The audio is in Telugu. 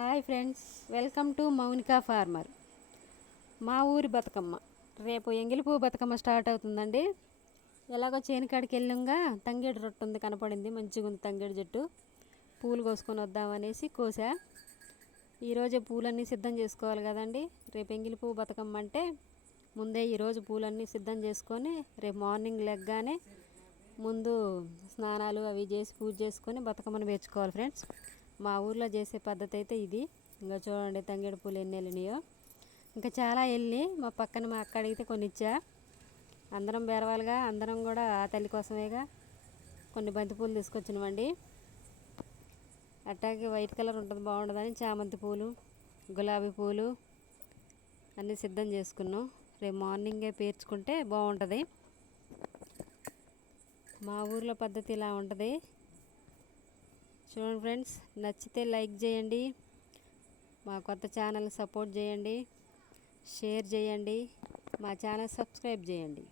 Hi friends, welcome to Mounika farmer. మా ఊరి బతుకమ్మ రేపు ఎంగిలి పువ్వు బతుకమ్మ స్టార్ట్ అవుతుందండి. ఎలాగో చేనుకాడికి వెళ్ళంగా తంగేడు రొట్టు ఉంది, కనపడింది. మంచిగా ఉంది తంగేడు చెట్టు. పూలు కోసుకొని వద్దామనేసి కోసా. ఈరోజే పూలన్నీ సిద్ధం చేసుకోవాలి కదండి. రేపు ఎంగిలి పువ్వు బతుకమ్మ అంటే ముందే ఈరోజు పూలన్నీ సిద్ధం చేసుకొని రేపు మార్నింగ్ లెగ్గానే ముందు స్నానాలు అవి చేసి పూజ చేసుకొని బతుకమ్మను పేర్చుకోవాలి ఫ్రెండ్స్. మా ఊర్లో చేసే పద్ధతి అయితే ఇది. ఇంకా చూడండి తంగేడు పూలు ఎన్ని వెళ్ళినాయో. ఇంకా చాలా వెళ్ళి మా పక్కన మా అక్క అడిగితే కొన్ని ఇచ్చా. అందరం బేరవాలుగా అందరం కూడా ఆ తల్లి కోసమేగా కొన్ని బంతి పూలు తీసుకొచ్చినామండి. అట్టాగే వైట్ కలర్ ఉంటుంది బాగుంటుందని చామంతి పూలు, గులాబీ పూలు అన్నీ సిద్ధం చేసుకున్నాం. రేపు మార్నింగే పేర్చుకుంటే బాగుంటుంది. మా ఊర్లో పద్ధతి ఇలా ఉంటుంది. చూడండి ఫ్రెండ్స్, నచ్చితే లైక్ చేయండి, మా కొత్త ఛానల్ సపోర్ట్ చేయండి, షేర్ చేయండి, మా ఛానల్ సబ్స్క్రైబ్ చేయండి.